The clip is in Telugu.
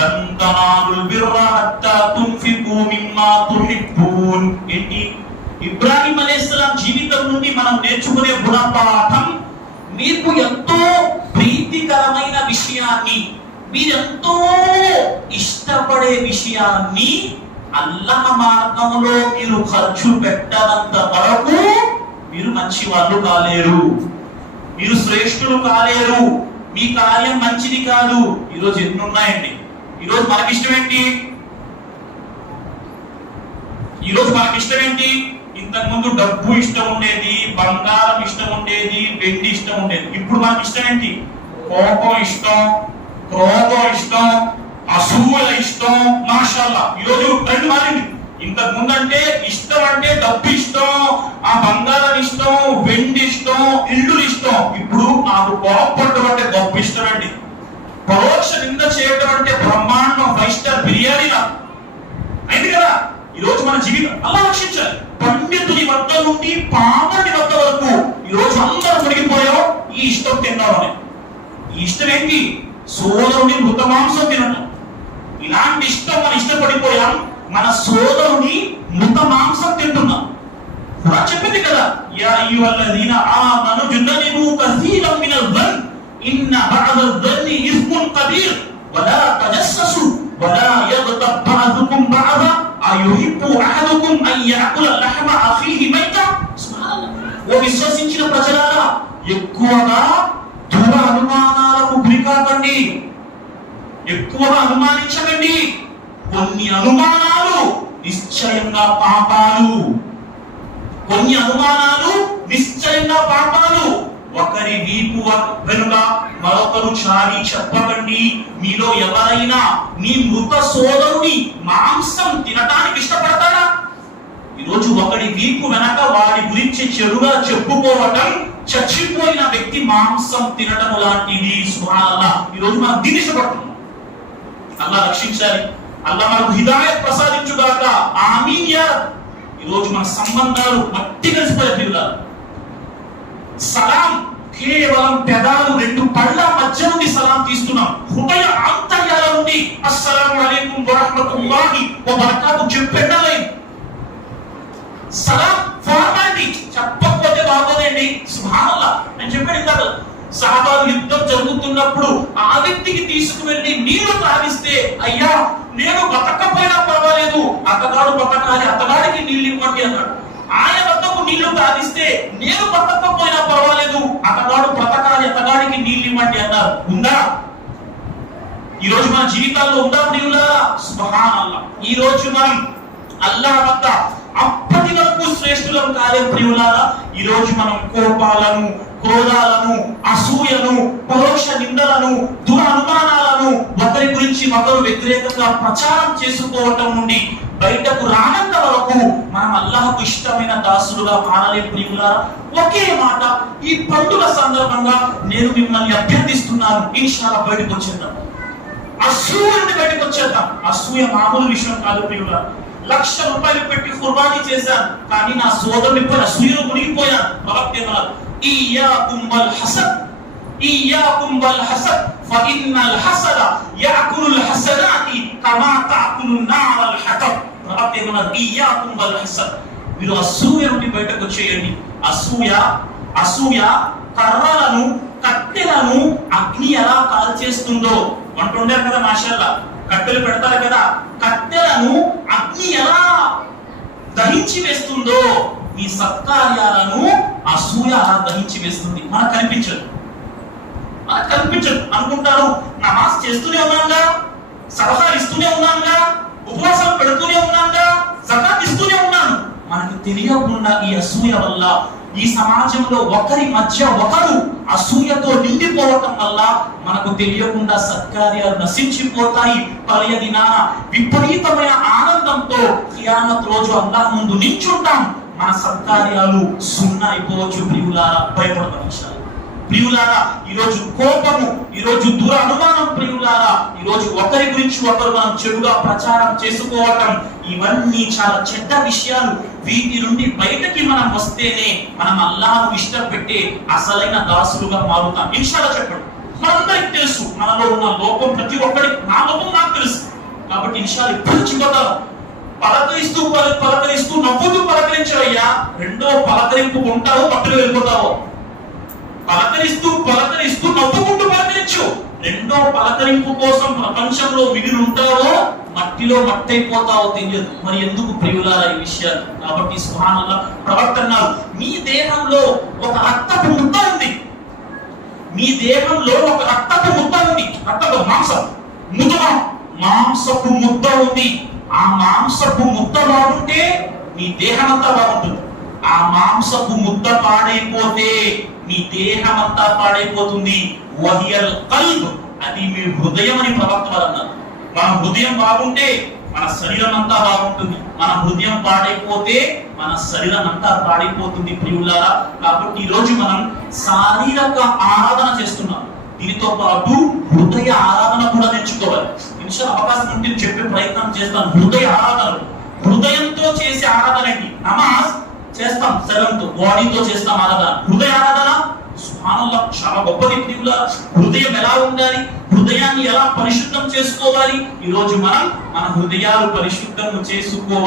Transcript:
లన్ తనాలుల్ బిర్ర హత్తా తుంఫికు మిమ్మా ఏంటి? ఇబ్రాహిం అలైహిస్సలాం జీవితం నుండి మనం నేర్చుకునే గుణపాఠం మీకు ఎంతో ప్రీతికరమైన విషయాన్ని మీరెంతో ఇష్టపడే విషయాన్ని అల్లహ మార్గంలో మీరు ఖర్చు పెట్టనంత వరకు మీరు మంచి వాళ్ళు కాలేరు. మీరు శ్రేష్ఠులు కాలేరు. మీ కార్యం మంచిది కాదు. ఈరోజు ఎన్నున్నాయండి? ఈరోజు మనకి ఇష్టం ఏంటి ఈరోజు మనకి ఇష్టం ఏంటి ఇంతకుముందు డబ్బు ఇష్టం ఉండేది బంగారం ఇష్టం ఉండేది వెండి ఇష్టం ఉండేది ఇప్పుడు మనకి ఇష్టం ఏంటి కోపం ఇష్టం క్రోధం ఇష్టం అసూయ ఇష్టం మాషాల్లా. ఈరోజు ట్రెండ్ మారింది. ఇంతకు ముందు అంటే ఇష్టం అంటే డబ్బు ఇష్టం ఆ బంగారం ఇష్టం వెండి ఇష్టం ఇల్లు ఇష్టం. ఇప్పుడు నాకు కోపపడటం అంటే డబ్బు ఇష్టం అండి పరోక్ష నింద బిర్యానీ నాకు అయింది కదా ఈ రోజు మన జీవితం అలా రక్షించాలి పండితుని వద్ద నుండి పామటి వద్ద వరకు ఈ రోజు అందరూ మునిగిపోయాం ఈ ఇష్టం తిన్నామని ఈ ఇష్టం ఏంటి సోదరుని మృత మాంసం తినటం ఇలాంటి ఇష్టం మనం ఇష్టపడిపోయాం మన సోదరుని మృత మాంసం తింటున్నాం కూడా చెప్పింది కదా యా అయ్యుహల్లదీన ఆమను జున్ననిబు కసీరం మినల్ ظن ఇన్న బఅద الظن ఇస్మ్ కబీర్ వలా తజస్ససు యగ్తబ్ బఅదుకుం బఅదా అయుహిబ్బు అహదుకుం అన్ యఅకుల లహమ అఖీహి మైతా సుబ్హానల్లాహ్ ఓ విశ్వసించిన ప్రజలారా ఎక్కువగా దుర అనుమానాలకు గురికాకండి ఎక్కువగా అనుమానించకండి. కొన్ని అనుమానాలు నిశ్చయంగా పాపాలు. కొన్ని అనుమానాలు నిశ్చయంగా పాపాలు. ఒకరి వీపు వెనుక మరొకరు చాడి చెప్పకండి. మీలో ఎవరైనా మీ మృత సోదరుని మాంసం తినటానికి ఇష్టపడతారా? ఈరోజు ఒకడి వీపు వెనక వారి గురించి చెడుగా చెప్పుకోవటం చచ్చిపోయిన వ్యక్తి మాంసం తినటం లాంటిది. సుహానల్లా ఈరోజు మనం దీన్ని ఇష్టపడుతున్నాం. అల్లా రక్షించాలి. అల్లా మనకు హిదాయత్ ప్రసాదించుగాక. ఆమీన్ యా ఈరోజు మన సంబంధాలు మట్టి కలిసి సలాం కేవలం పెదాలు రెండు పళ్ళ మధ్య నుండి సలాం తీస్తున్నాం. హృదయ అంతర్యాల నుండి అస్సలాము అలైకుం వరహ్మతుల్లాహి వ బరకాతు చెప్పెండాలి సలాం ఫార్మాలిటీ. చెప్పకపోతే బాగోదండి. సుభానల్లా. నేను చెప్పాను కాదు. సహబాలు యుద్ధం జరుగుతున్నప్పుడు ఆ వ్యక్తికి తీసుకువెళ్ళి నీళ్ళు త్రాగిస్తే అయ్యా నేను బతకపోయినా పర్వాలేదు. అతగాడు బతకాలి. అతగాడికి నీళ్ళు ఇవ్వండి అన్నాడు. ఆయన నీళ్ళు తాగిస్తే నేను బతకపోయినా పర్వాలేదు. అతగాడు బ్రతకాలి అతగాడికి నీళ్ళు ఇవ్వండి అన్నారు. ఉందా? ఈ రోజు మన జీవితాల్లో ఉందా ప్రియులారా అల్లా ఈ రోజు మనం అల్లా వద్ద అప్పటి వరకు శ్రేష్ఠులం కాలే ప్రియులారా ఈ రోజు మనం కోపాలను క్రోధాలను అసూయను పరోక్ష నిందలను దురనుమానాలను ఒకరి గురించి ఒకరు వ్యతిరేకంగా ప్రచారం చేసుకోవటం నుండి బయటకు రానంత వరకు మనం అల్లాహకు ఇష్టమైన దాసులుగా మానలే ప్రియులారా ఒకే మాట ఈ పండుగ సందర్భంగా నేను మిమ్మల్ని అభ్యర్థిస్తున్నాను. ఈశాల బయటకు వచ్చేద్దాం. అసూయ నుండి బయటకు వచ్చేద్దాం. అసూయ మామూలు విషయం కాదు ప్రియులారా. లక్ష రూపాయలు పెట్టి కుర్బానీ చేశాను కానీ నా సోదరుని పై అసూయలో మునిగిపోయాను. ప్రవక్త ఏమన్నారు ఇయ్యాకుం వల్ హసద్ ఇయ్యాకుం వల్ హసద్ ఫఇన్నల్ హసద యాకులుల్ హసనాతి కమా తాకులు నారల్ హతబ్ ఇయ్యాకుం వల్ హసద్ మీరు అసూయ నుండి బయటకు వచ్చేయండి. అసూయ అసూయ కర్రలను కట్టెలను అగ్ని ఎలా కాల్చేస్తుందో అంటుండారు కదా మాషల్లా కట్టెలు పెడతారు కదా. కట్టెలను అగ్ని ఎలా దహించి వేస్తుందో ఈ సత్కార్యాలను అసూయ అలా దహించి వేస్తుంది. మనకు కనిపించదు. మనకు కనిపించదు. అనుకుంటారు నమాజ్ చేస్తూనే ఉన్నాంగా సలహాలు ఇస్తూనే ఉన్నాంగా ఉపవాసం పెడుతూనే ఉన్నాగా జకాత్ ఇస్తూనే ఉన్నాను. మనకు తెలియకుండా ఈ అసూయ వల్ల ఈ సమాజంలో ఒకరి మధ్య ఒకరు అసూయతో నిండిపోవటం వల్ల మనకు తెలియకుండా సత్కార్యాలు నశించిపోతాయి. పలయ దినాన విపరీతమైన ఆనందంతో ఖియామత్ రోజు అల్లాహ్ ముందు నించుంటాం. మన సత్కార్యాలు సున్నా అయిపోవచ్చు ప్రియులారా. భయపడతాం ప్రియులారా ఈరోజు కోపము ఈరోజు దుర అనుమానం ప్రియులారా ఈరోజు ఒకరి గురించి ఒకరు మనం చెడుగా ప్రచారం చేసుకోవటం ఇవన్నీ చాలా చెడ్డ విషయాలు. వీటి నుండి బయటకి మనం వస్తేనే మనం అల్లాహను ఇష్టపెట్టే అసలైన దాసులుగా మారుతాం. ఇన్షాల్లా చెప్పండి. మనందరికి తెలుసు మనలో ఉన్న లోపం ప్రతి ఒక్కరికి నా లోపం నాకు తెలుసు. నిమిషాలు ఎప్పుడు చిపోతాను పలకరిస్తూ పలకరిస్తూ నవ్వుతూ పలకరించవయ్యా. రెండో పలకరింపు ఉంటావు పట్టుకు వెళ్ళిపోతావు. పలకరిస్తూ పలకరిస్తూ నవ్వుకుంటూ పలకరించు. రెండో పలకరింపు కోసం ప్రపంచంలో మిగిలి ఉంటావో మట్టిలో మట్టి అయిపోతావో తెలియదు. మరి ఎందుకు ప్రియులారా ఈ విషయాలు? కాబట్టి సుహానుల ప్రవర్తనాలు. మీ దేహంలో ఒక రక్తపు ముద్ద ఉంది. మీ దేహంలో ఒక రక్తపు ముద్ద ఉంది. రక్తపు మాంసం. ముద్ద. మాంసపు ముద్ద ఉంది. ఆ మాంసపు ముద్ద బాగుంటే మీ దేహం అంతా బాగుంటుంది. ఆ మాంసపు ముద్ద పాడైపోతే మీ దేహం అంతా పాడైపోతుంది. వహియల్ కల్బ్. అది మీ హృదయం అని ప్రవక్త అన్నారు. మన హృదయం బాగుంటే మన శరీరం అంతా బాగుంటుంది. మన హృదయం పాడైపోతే మన శరీరం అంతా పాడైపోతుంది ప్రియులారా. కాబట్టి ఈరోజు రోజు మనం శారీరక ఆరాధన చేస్తున్నాం. దీనితో పాటు హృదయ ఆరాధన కూడా నేర్చుకోవాలి. నిమిషం అవకాశం ఉంటే చెప్పే ప్రయత్నం చేస్తాను. హృదయ ఆరాధన హృదయంతో చేసే ఆరాధన ఏంటి? నమాజ్. చేస్తాం శరీరంతో బాడీతో చేస్తాం ఆరాధన. హృదయ ఆరాధన? స్వానంలో చాలా గొప్పది ప్రియుల హృదయం ఎలా ఉండాలి? హృదయాన్ని ఎలా పరిశుద్ధం చేసుకోవాలి? ఈ రోజు మనం మన హృదయాలు పరిశుద్ధం చేసుకోవాలి.